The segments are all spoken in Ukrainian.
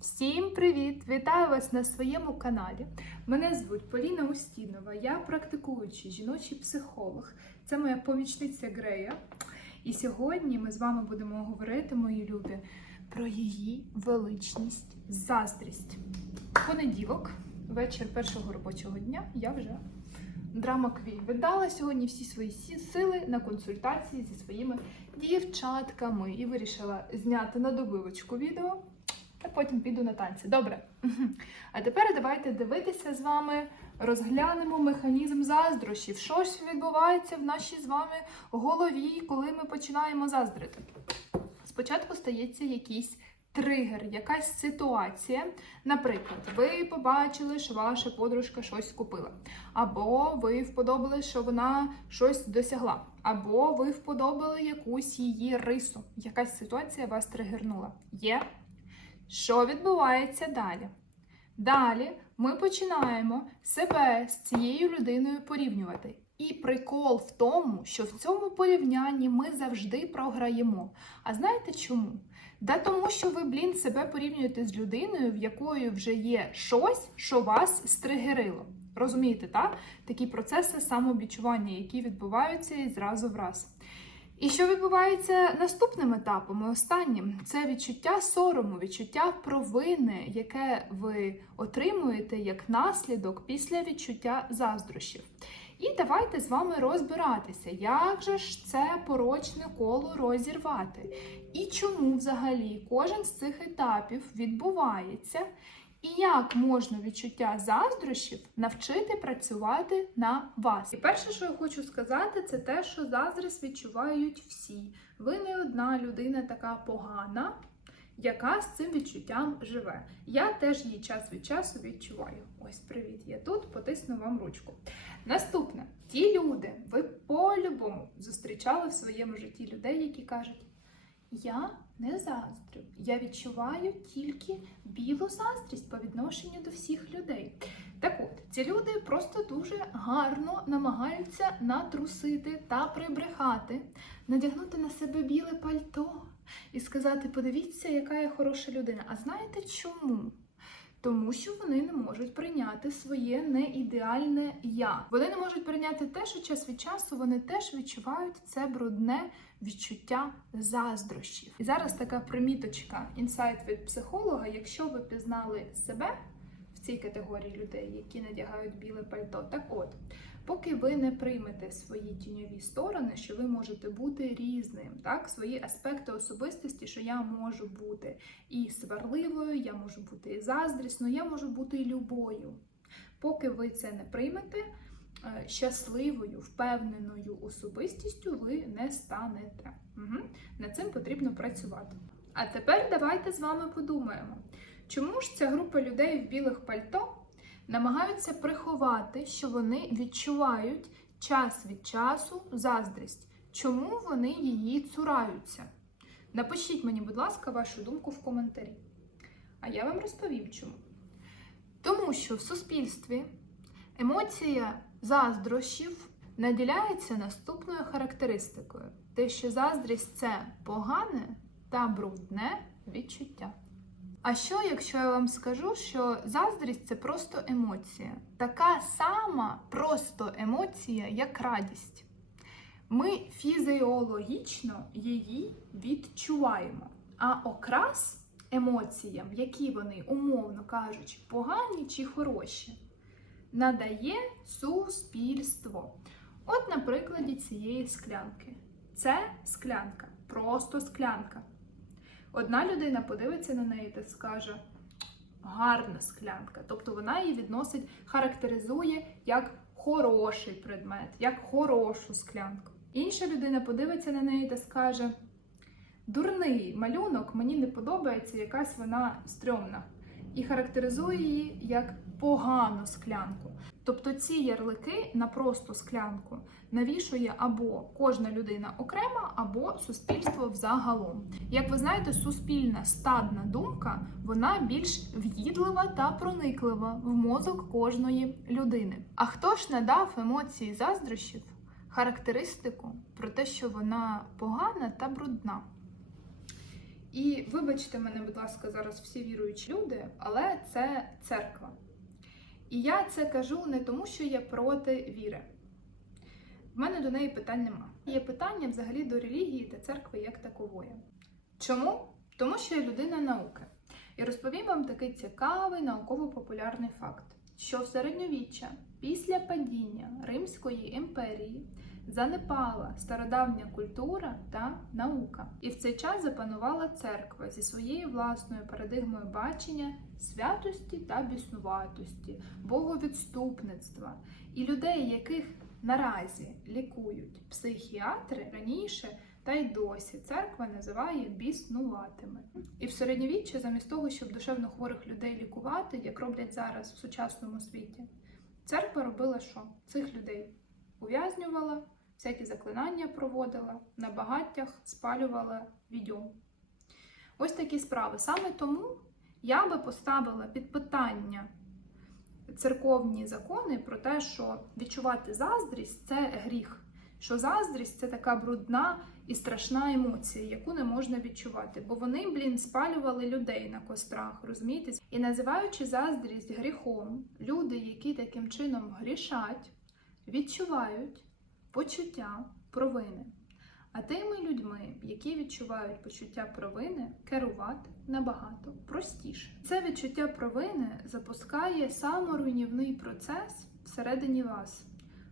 Всім привіт! Вітаю вас на своєму каналі. Мене звуть Поліна Устінова, я практикуючий жіночий психолог. Це моя помічниця Грея. І сьогодні ми з вами будемо говорити, мої любі, про її величність, заздрість. Понеділок, вечір першого робочого дня, я вже драма квін. Видала сьогодні всі свої сили на консультації зі своїми дівчатками і вирішила зняти на добивочку відео. А потім піду на танці. Добре. А тепер давайте дивитися з вами, розглянемо механізм заздрощів. Що ж відбувається в нашій з вами голові, коли ми починаємо заздрити? Спочатку стається якийсь тригер, якась ситуація. Наприклад, ви побачили, що ваша подружка щось купила, або ви вподобали, що вона щось досягла, або ви вподобали якусь її рису. Якась ситуація вас тригернула. Є? Що відбувається далі? Далі ми починаємо себе з цією людиною порівнювати. І прикол в тому, що в цьому порівнянні ми завжди програємо. А знаєте чому? Да тому, що ви, блін, себе порівнюєте з людиною, в якої вже є щось, що вас стригерило. Розумієте, так? Такі процеси самовідчування, які відбуваються і зразу в раз. І що відбувається наступним етапом, і останнім, це відчуття сорому, відчуття провини, яке ви отримуєте як наслідок після відчуття заздрощів. І давайте з вами розбиратися, як же ж це порочне коло розірвати, і чому взагалі кожен з цих етапів відбувається, і як можна відчуття заздрощів навчити працювати на вас. І перше, що я хочу сказати, це те, що заздрість відчувають всі. Ви не одна людина така погана, яка з цим відчуттям живе. Я теж її час від часу відчуваю. Ось, привіт, я тут, потисну вам ручку. Наступне, ті люди, ви по-любому зустрічали в своєму житті людей, які кажуть. Я не заздрю. Я відчуваю тільки білу заздрість по відношенню до всіх людей. Так от, ці люди просто дуже гарно намагаються натрусити та прибрехати, надягнути на себе біле пальто і сказати: подивіться, яка я хороша людина. А знаєте чому? Тому що вони не можуть прийняти своє неідеальне я. Вони не можуть прийняти те, що час від часу вони теж відчувають це брудне відчуття заздрощів. І зараз така приміточка, інсайт від психолога. Якщо ви пізнали себе цій категорії людей, які надягають біле пальто, так от. Поки ви не приймете свої тіньові сторони, що ви можете бути різним, так, свої аспекти особистості, що я можу бути і сварливою, я можу бути і заздрісною, я можу бути і любою. Поки ви це не приймете, е, щасливою, впевненою особистістю ви не станете. Угу. Над цим потрібно працювати. А тепер давайте з вами подумаємо, чому ж ця група людей в білих пальто намагаються приховати, що вони відчувають час від часу заздрість. Чому вони її цураються? Напишіть мені, будь ласка, вашу думку в коментарі. А я вам розповім чому. Тому що в суспільстві емоція заздрощів наділяється наступною характеристикою: те, що заздрість це погане та брудне відчуття. А що, якщо я вам скажу, що заздрість це просто емоція, така сама просто емоція, як радість. Ми фізіологічно її відчуваємо. А окрас емоціям, які вони, умовно кажучи, погані чи хороші, надає суспільство. От на прикладі цієї склянки. Це склянка, просто склянка. Одна людина подивиться на неї та скаже гарна склянка. Тобто вона її відносить, характеризує як хороший предмет, як хорошу склянку. Інша людина подивиться на неї та скаже: дурний малюнок, мені не подобається, якась вона стрьомна. І характеризує її як погану склянку. Тобто ці ярлики на просто склянку навішує або кожна людина окремо, або суспільство взагалом. Як ви знаєте, суспільна стадна думка вона більш в'їдлива та прониклива в мозок кожної людини. А хто ж надав емоції заздрощів характеристику про те, що вона погана та брудна? І вибачте мене, будь ласка, зараз всі віруючі люди, але це церква. І я це кажу не тому, що я проти віри. В мене до неї питань нема. Є питання взагалі до релігії та церкви як такової. Чому? Тому що я людина науки. І розповім вам такий цікавий науково-популярний факт, що в середньовіччя після падіння Римської імперії занепала стародавня культура та наука. І в цей час запанувала церква зі своєю власною парадигмою бачення святості та біснуватості, боговідступництва. І людей, яких наразі лікують психіатри раніше. Та й досі церква називає біснуватими. І в середньовіччі, замість того, щоб душевно хворих людей лікувати, як роблять зараз в сучасному світі, церква робила що? Цих людей ув'язнювала, всякі заклинання проводила, на багаттях спалювала відьом. Ось такі справи. Саме тому я би поставила під питання церковні закони про те, що відчувати заздрість це гріх. Що заздрість це така брудна і страшна емоція, яку не можна відчувати. Бо вони, блін, спалювали людей на кострах, розумієте? І називаючи заздрість гріхом, люди, які таким чином грішать, відчувають почуття провини. А тими людьми, які відчувають почуття провини, керувати набагато простіше. Це відчуття провини запускає саморуйнівний процес всередині вас.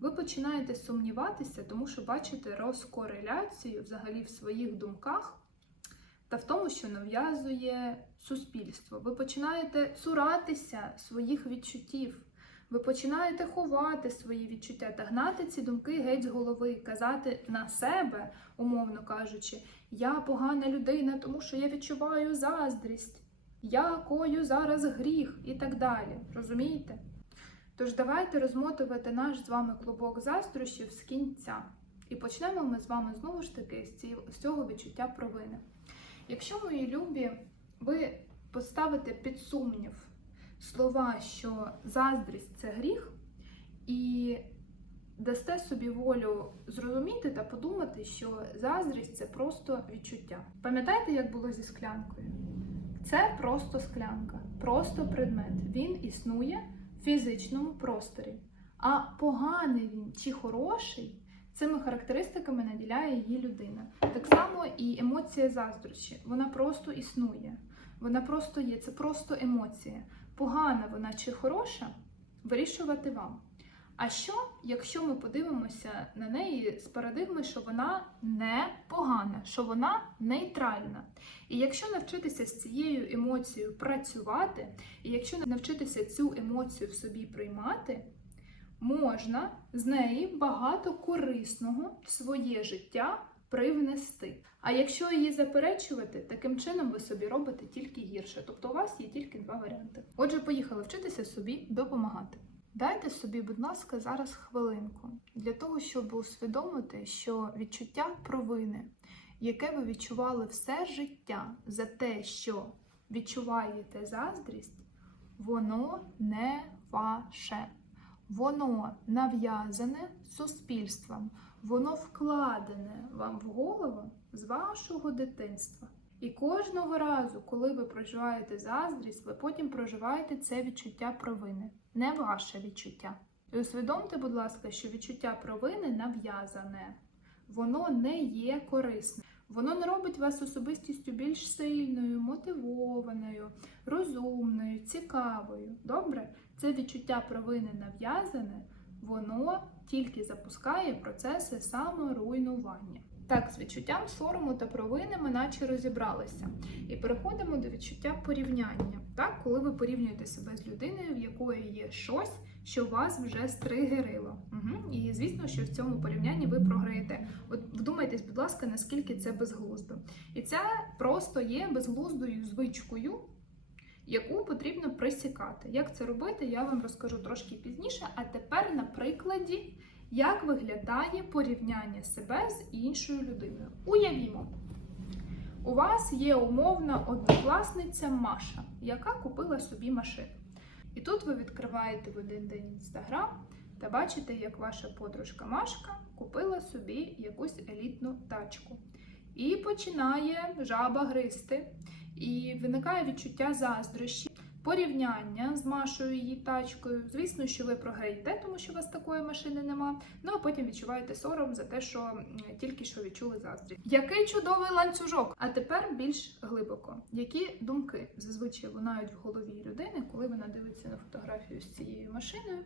Ви починаєте сумніватися, тому що бачите розкореляцію взагалі в своїх думках та в тому, що нав'язує суспільство. Ви починаєте цуратися своїх відчуттів. Ви починаєте ховати свої відчуття та гнати ці думки геть з голови, казати на себе, умовно кажучи, я погана людина, тому що я відчуваю заздрість, я кою зараз гріх і так далі. Розумієте? Тож давайте розмотувати наш з вами клубок заздрощів з кінця. І почнемо ми з вами знову ж таки з, цього відчуття провини. Якщо, мої любі, ви поставите під сумнів слова, що заздрість це гріх, і дасте собі волю зрозуміти та подумати, що заздрість це просто відчуття. Пам'ятаєте, як було зі склянкою? Це просто склянка, просто предмет. Він існує в фізичному просторі. А поганий він чи хороший, цими характеристиками наділяє її людина. Так само і емоція заздрощі. Вона просто існує. Вона просто є, це просто емоція. Погана вона чи хороша, вирішувати вам. А що, якщо ми подивимося на неї з парадигми, що вона не погана, що вона нейтральна? І якщо навчитися з цією емоцією працювати, і якщо навчитися цю емоцію в собі приймати, можна з неї багато корисного в своє життя привнести. А якщо її заперечувати, таким чином ви собі робите тільки гірше. Тобто у вас є тільки два варіанти. Отже, поїхали вчитися собі допомагати. Дайте собі, будь ласка, зараз хвилинку для того, щоб усвідомити, що відчуття провини, яке ви відчували все життя за те, що відчуваєте заздрість, воно не ваше. Воно нав'язане суспільством, воно вкладене вам в голову з вашого дитинства. І кожного разу, коли ви проживаєте заздрість, ви потім проживаєте це відчуття провини, не ваше відчуття. І усвідомте, будь ласка, що відчуття провини нав'язане, воно не є корисним. Воно не робить вас особистістю більш сильною, мотивованою, розумною, цікавою. Добре? Це відчуття провини нав'язане, воно тільки запускає процеси саморуйнування. Так, з відчуттям сорому та провини ми наче розібралися. І переходимо до відчуття порівняння. Так, коли ви порівнюєте себе з людиною, в якої є щось, що вас вже стригерило. Угу. І звісно, що в цьому порівнянні ви програєте. От вдумайтесь, будь ласка, наскільки це безглуздо. І це просто є безглуздою звичкою, яку потрібно присікати. Як це робити, я вам розкажу трошки пізніше. А тепер на прикладі, як виглядає порівняння себе з іншою людиною. Уявімо, у вас є умовна однокласниця Маша, яка купила собі машину. І тут ви відкриваєте в один день інстаграм та бачите, як ваша подружка Машка купила собі якусь елітну тачку. і починає жаба гризти. І виникає відчуття заздрощі, порівняння з Машою її тачкою. Звісно, що ви програєте, тому що у вас такої машини нема. Ну а потім відчуваєте сором за те, що тільки що відчули заздрість. Який чудовий ланцюжок! А тепер більш глибоко. Які думки зазвичай лунають в голові людини, коли вона дивиться на фотографію з цією машиною?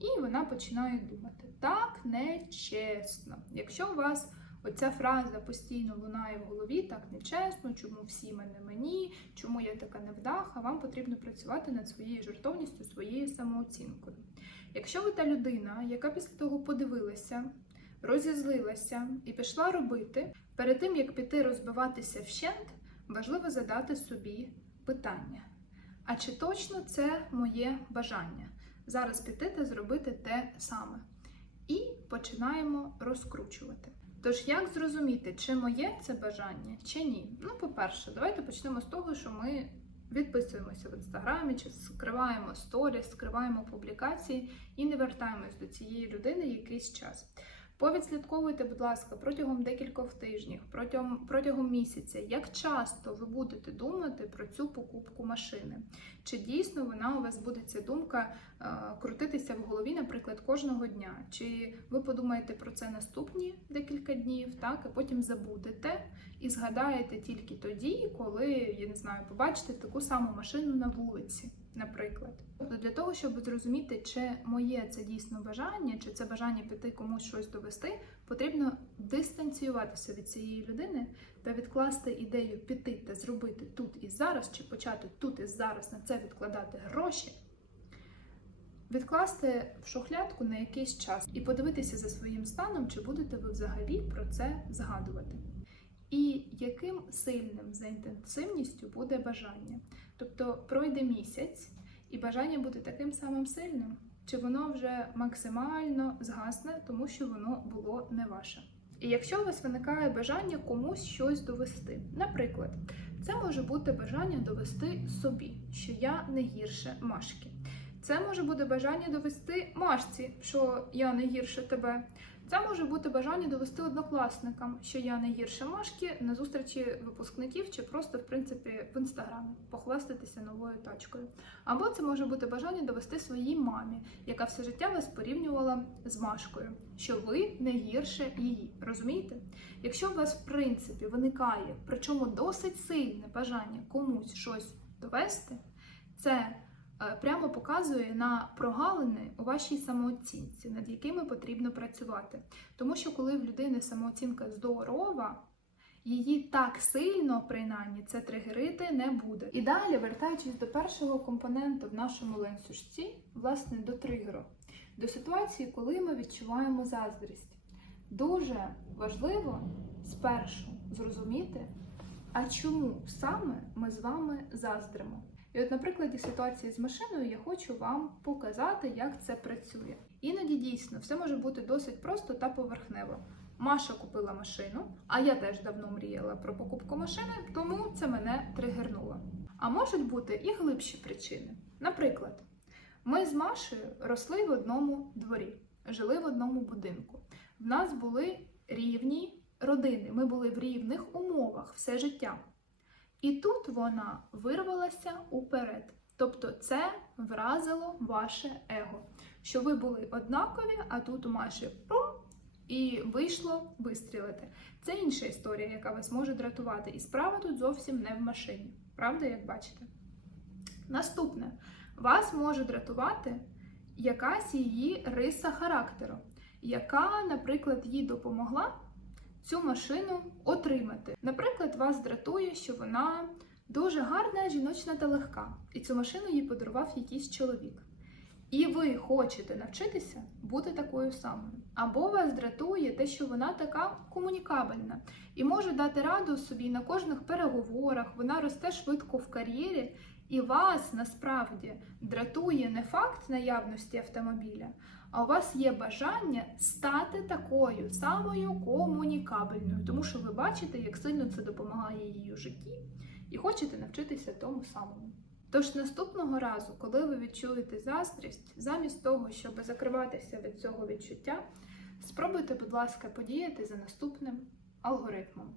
І вона починає думати: так нечесно. Якщо у вас оця фраза постійно лунає в голові, так нечесно, чому всі мене мені, чому я така невдаха, вам потрібно працювати над своєю жертовністю, своєю самооцінкою. Якщо ви та людина, яка після того подивилася, розізлилася і пішла робити, перед тим як піти розбиватися вщент, важливо задати собі питання: а чи точно це моє бажання? Зараз піти та зробити те саме. І починаємо розкручувати. Тож, як зрозуміти, чи моє це бажання, чи ні? Ну, по-перше, давайте почнемо з того, що ми відписуємося в інстаграмі, чи скриваємо сторіс, скриваємо публікації і не вертаємось до цієї людини якийсь час. Повідслідковуйте, будь ласка, протягом декількох тижнів, протягом, протягом місяця, як часто ви будете думати про цю покупку машини. Чи дійсно вона у вас буде ця думка е, крутитися в голові, наприклад, кожного дня? Чи ви подумаєте про це наступні декілька днів, так, і потім забудете і згадаєте тільки тоді, коли, я не знаю, побачите таку саму машину на вулиці, наприклад. Тобто для того, щоб зрозуміти, чи моє це дійсно бажання, чи це бажання піти комусь щось довести, потрібно дистанціюватися від цієї людини та відкласти ідею піти та зробити тут і зараз, чи почати тут і зараз на це відкладати гроші, відкласти в шухлядку на якийсь час і подивитися за своїм станом, чи будете ви взагалі про це згадувати. І яким сильним за інтенсивністю буде бажання. Тобто пройде місяць, і бажання буде таким самим сильним, чи воно вже максимально згасне, тому що воно було не ваше. І якщо у вас виникає бажання комусь щось довести, наприклад, це може бути бажання довести собі, що я не гірше Машки. Це може бути бажання довести Машці, що я не гірше тебе. Це може бути бажання довести однокласникам, що я не гірше Машки на зустрічі випускників чи просто, в принципі, в інстаграмі похвастатися новою тачкою. Або це може бути бажання довести своїй мамі, яка все життя вас порівнювала з Машкою, що ви не гірше її. Розумієте? Якщо у вас, в принципі, виникає, причому досить сильне бажання комусь щось довести, це показує на прогалини у вашій самооцінці, над якими потрібно працювати. Тому що коли в людини самооцінка здорова, її так сильно, принаймні, це тригерити не буде. І далі, вертаючись до першого компоненту в нашому ланцюжці, власне, до тригеру, до ситуації, коли ми відчуваємо заздрість. Дуже важливо спершу зрозуміти, а чому саме ми з вами заздримо. І от на прикладі ситуації з машиною я хочу вам показати, як це працює. Іноді дійсно все може бути досить просто та поверхнево. Маша купила машину, а я теж давно мріяла про покупку машини, тому це мене тригернуло. А можуть бути і глибші причини. Наприклад, ми з Машею росли в одному дворі, жили в одному будинку. В нас були рівні родини, ми були в рівних умовах все життя. І тут вона вирвалася уперед. Тобто це вразило ваше его, що ви були однакові, а тут у Маші пум, і вийшло вистрілити. Це інша історія, яка вас може дратувати. І справа тут зовсім не в машині. Правда, як бачите? Наступне, вас може дратувати якась її риса характеру, яка, наприклад, їй допомогла цю машину отримати. Наприклад, вас дратує, що вона дуже гарна, жіночна та легка, і цю машину їй подарував якийсь чоловік. І ви хочете навчитися бути такою самою. Або вас дратує те, що вона така комунікабельна і може дати раду собі на кожних переговорах, вона росте швидко в кар'єрі, і вас насправді дратує не факт наявності автомобіля, а у вас є бажання стати такою самою комунікабельною, тому що ви бачите, як сильно це допомагає їй у житті, і хочете навчитися тому самому. Тож наступного разу, коли ви відчуєте заздрість, замість того, щоб закриватися від цього відчуття, спробуйте, будь ласка, подіяти за наступним алгоритмом.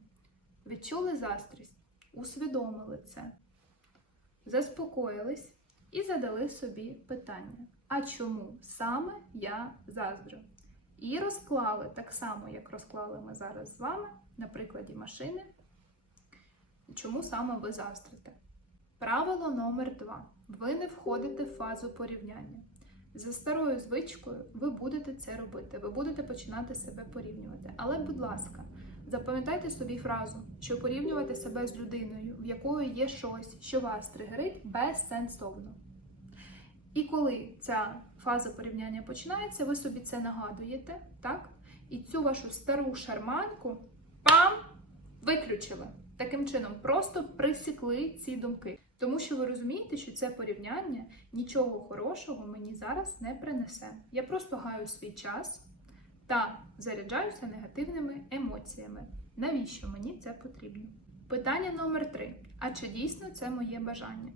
відчули заздрість, усвідомили це, заспокоїлись і задали собі питання: а чому саме я заздрю? І розклали так само, як розклали ми зараз з вами на прикладі машини, чому саме ви заздрите. Правило номер два. Ви не входите в фазу порівняння. За старою звичкою ви будете це робити, ви будете починати себе порівнювати. Але, будь ласка, запам'ятайте собі фразу, що порівнювати себе з людиною, в якої є щось, що вас тригерить, безсенсовно. І коли ця фаза порівняння починається, ви собі це нагадуєте, так? І цю вашу стару шарманку пам! виключили. Таким чином, просто присікли ці думки. Тому що ви розумієте, що це порівняння нічого хорошого мені зараз не принесе. Я просто гаю свій час та заряджаюся негативними емоціями. Навіщо мені це потрібно? Питання номер три: а чи дійсно це моє бажання?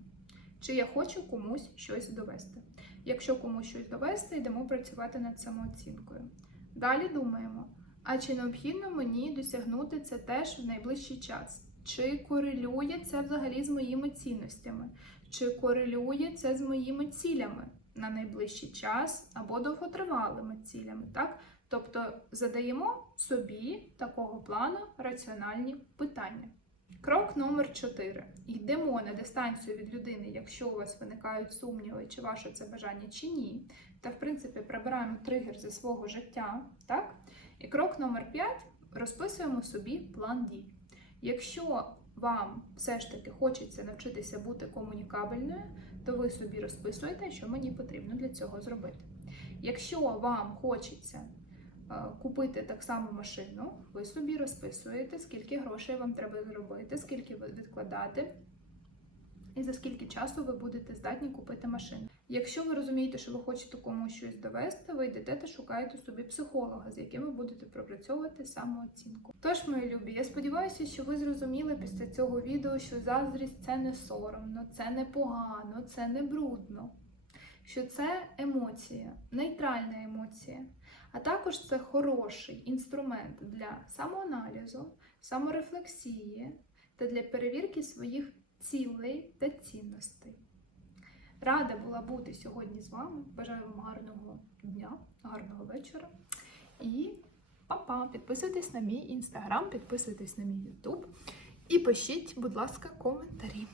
Чи я хочу комусь щось довести? Якщо комусь щось довести, йдемо працювати над самооцінкою. Далі думаємо: а чи необхідно мені досягнути це теж в найближчий час? Чи корелює це взагалі з моїми цінностями? Чи корелює це з моїми цілями на найближчий час або довготривалими цілями? Так? Тобто задаємо собі такого плану раціональні питання. Крок номер 4. Йдемо на дистанцію від людини, якщо у вас виникають сумніви, чи ваше це бажання, чи ні. Та, в принципі, прибираємо тригер зі свого життя. Так? І крок номер 5. Розписуємо собі план дій. Якщо вам все ж таки хочеться навчитися бути комунікабельною, то ви собі розписуєте, що мені потрібно для цього зробити. Якщо вам хочеться е, купити так само машину, ви собі розписуєте, скільки грошей вам треба зробити, скільки ви відкладати, і за скільки часу ви будете здатні купити машину. Якщо ви розумієте, що ви хочете комусь щось довести, ви йдете та шукаєте собі психолога, з яким ви будете пропрацьовувати самооцінку. Тож, мої любі, я сподіваюся, що ви зрозуміли після цього відео, що заздрість це не соромно, це не погано, це не брудно. Що це емоція, нейтральна емоція, а також це хороший інструмент для самоаналізу, саморефлексії та для перевірки своїх цілей та цінностей. Рада була бути сьогодні з вами. Бажаю вам гарного дня, гарного вечора. І па-па! Підписуйтесь на мій інстаграм, підписуйтесь на мій ютуб і пишіть, будь ласка, коментарі.